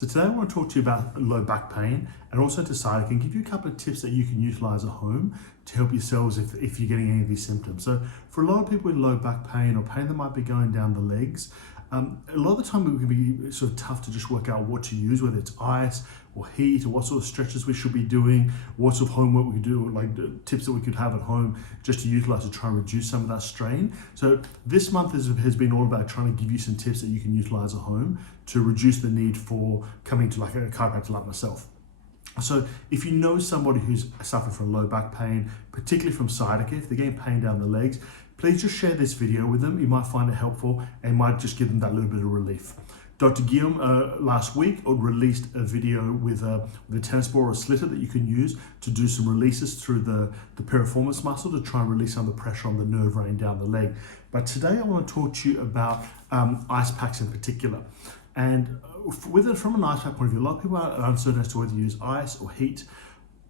So today I want to talk to you about low back pain and also to sciatic and give you a couple of tips that you can utilize at home to help yourselves if you're getting any of these symptoms. So for a lot of people with low back pain or pain that might be going down the legs, a lot of the time it can be sort of tough to just work out what to use, whether it's ice or heat or what sort of stretches we should be doing, what sort of homework we could do, like tips that we could have at home just to utilize to try and reduce some of that strain. So this month has been all about trying to give you some tips that you can utilize at home to reduce the need for coming to like a chiropractor like myself. So if you know somebody who's suffering from low back pain, particularly from sciatica, if they're getting pain down the legs, please just share this video with them. You might find it helpful and might just give them that little bit of relief. Dr. Guillaume last week released a video with a tennis ball or a slitter that you can use to do some releases through the piriformis muscle to try and release some of the pressure on the nerve running down the leg. But today I want to talk to you about ice packs in particular. And from an ice pack point of view, a lot of people are uncertain as to whether to use ice or heat.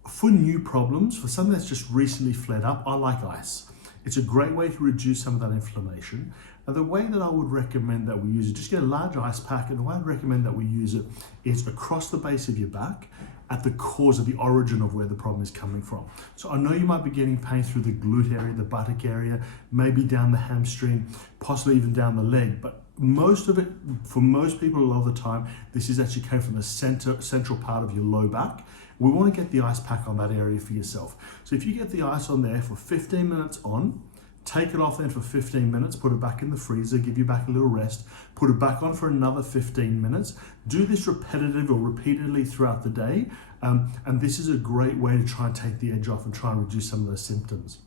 For new problems, for something that's just recently flared up, I like ice. It's a great way to reduce some of that inflammation. And the way that I would recommend that we use it, just get a large ice pack, and the way I'd recommend that we use it is across the base of your back at the cause of the origin of where the problem is coming from. So I know you might be getting pain through the glute area, the buttock area, maybe down the hamstring, possibly even down the leg, but most of it, for most people a lot of the time, this is actually coming from the central part of your low back. We want to get the ice pack on that area for yourself. So if you get the ice on there for 15 minutes on, take it off then for 15 minutes, put it back in the freezer, give you back a little rest, put it back on for another 15 minutes. Do this repetitive or repeatedly throughout the day. And this is a great way to try and take the edge off and try and reduce some of those symptoms.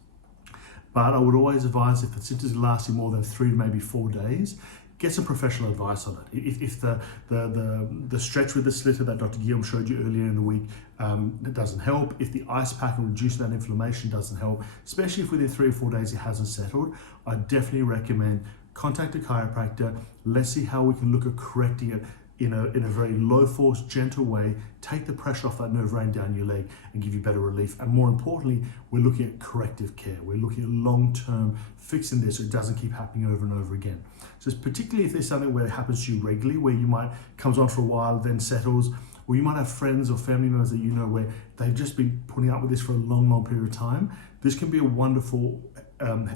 But I would always advise if the symptoms are lasting more than 3 to maybe 4 days, get some professional advice on it. If the stretch with the slitter that Dr. Guillaume showed you earlier in the week that doesn't help, if the ice pack and reduce that inflammation doesn't help, especially if within 3 or 4 days it hasn't settled, I definitely recommend contact a chiropractor. Let's see how we can look at correcting it in a very low force, gentle way, take the pressure off that nerve running down your leg and give you better relief. And more importantly, we're looking at corrective care. We're looking at long-term fixing this so it doesn't keep happening over and over again. So it's particularly if there's something where it happens to you regularly, where you might comes on for a while, then settles, or you might have friends or family members that you know where they've just been putting up with this for a long, long period of time. This can be a wonderful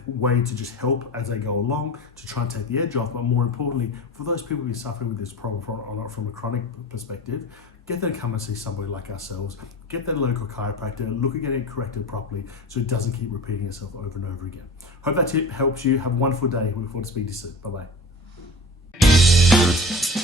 way to just help as they go along to try and take the edge off. But more importantly, for those people who are suffering with this problem from a chronic perspective, get them to come and see somebody like ourselves, get their local chiropractor, look at getting it corrected properly so it doesn't keep repeating itself over and over again. Hope that tip helps you. Have a wonderful day. We look forward to speaking to you soon. Bye-bye.